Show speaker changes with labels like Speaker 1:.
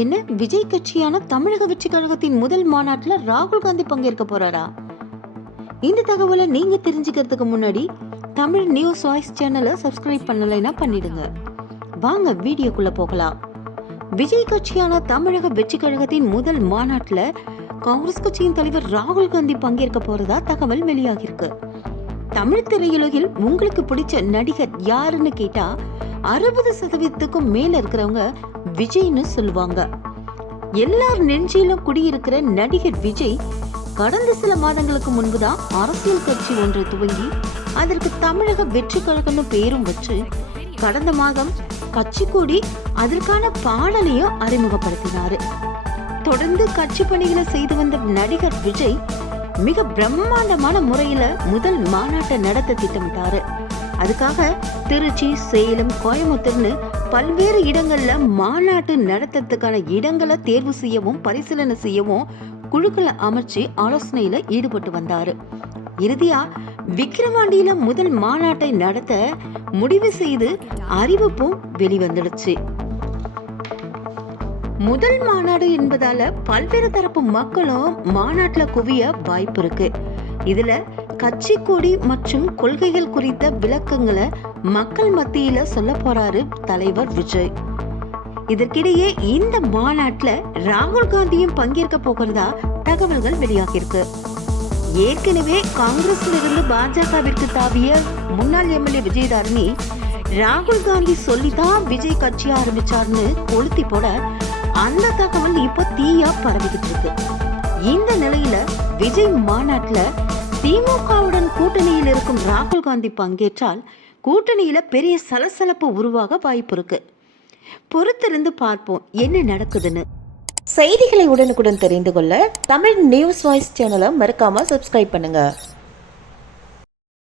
Speaker 1: என்ன? விஜய் கட்சியான தமிழக வெற்றி கழகத்தின் முதல் மாநாட்டுல ராகுல் காந்தி பங்கேற்க போறாரா? இந்த தகவலை நீங்க தெரிஞ்சுக்கிறதுக்கு முன்னாடி தமிழ் நியூஸ் வாய்ஸ் சேனலை சப்ஸ்கிரைப் பண்ணலைன்னா பண்ணிடுங்க. வாங்க வீடியோக்குள்ள போகலாம். விஜய் கட்சியான தமிழக வெற்றி கழகத்தின் முதல் மாநாட்டுல காங்கிரஸ் கட்சியின் தலைவர் ராகுல் காந்தி பங்கேற்க போறதா தகவல் வெளியாகிருக்கு தமிழ் திரையுலகில் உங்களுக்கு பிடிச்ச நடிகர் யாருன்னு கேட்டா அறுபது சதவீதத்துக்கும் மேல இருக்கிறவங்க விஜய்னு சொல்லுவாங்க. எல்லார் நெஞ்சிலும் குடியிருக்கிற நடிகர் விஜய் கடந்த சில மாதங்களுக்கு முன்புதான் அரசியல் கட்சி ஒன்று துவங்கி அதற்கு தமிழக வெற்றி கழகம்னு பெயரும் வச்சு கடந்த மாதம் கட்சி கூடி அதற்கான பாடலையும் அறிமுகப்படுத்தினாரு. தொடர்ந்து கட்சி பணிகளை செய்து வந்த நடிகர் விஜய் மிக பிரம்மாண்டமான முறையில முதல் மாநாட்டை நடத்த திட்டமிட்டாரு. அதுக்காக திருச்சி சேலம் கோயம்புத்தூர்னு பல்வேறு இடங்கள்ல மாநாட்டு நடத்துறதுக்கான இடங்களை தேர்வு செய்யவும் பரிசீலனை செய்யவும் குழுக்களை அமைச்சு ஆலோசனையில ஈடுபட்டு வந்தாரு. இறுதியா விக்கிரவாண்டியில முதல் மாநாட்டை நடத்த முடிவு செய்து அறிவிப்பும் வெளிவந்துடுச்சு. முதல் மாநாடு என்பதால பல்வேறு தரப்பு மக்களும் மாநாட்டுல குவிய வாய்ப்பு இருக்கு. இதுல கட்சி கொடி மற்றும் கொள்கைகள் குறித்த விளக்கங்களை மக்கள் மத்தியில சொல்ல போறாரு தலைவர் விஜய். இதற்கிடையே இந்த மாநாட்டுல ராகுல் காந்தியும் பங்கேற்க போகிறதா தகவல்கள் வெளியாகியிருக்கு. ஏற்கனவே காங்கிரஸ்ல இருந்து பாஜகவிற்கு தாவிய முன்னாள் எம்எல்ஏ விஜயதாரணி ராகுல் காந்தி சொல்லிதான் விஜய் கட்சி ஆரம்பிச்சார்னு கொளுத்தி போட அந்த தகவல் இப்ப தீயா பரவிக்கிட்டு இருக்கு. இந்த நிலையில விஜய் மாநாட்டுல திமுகவுடன் கூட்டணியில் இருக்கும் ராகுல் காந்தி பங்கேற்றால் கூட்டணியில பெரிய சலசலப்பு உருவாக வாய்ப்பு இருக்கு. பொறுத்திருந்து பார்ப்போம் என்ன நடக்குதுன்னு.
Speaker 2: செய்திகளை உடனுக்குடன் தெரிந்து கொள்ள தமிழ் நியூஸ் வாய்ஸ் சேனலை மறக்காம சப்ஸ்கிரைப் பண்ணுங்க.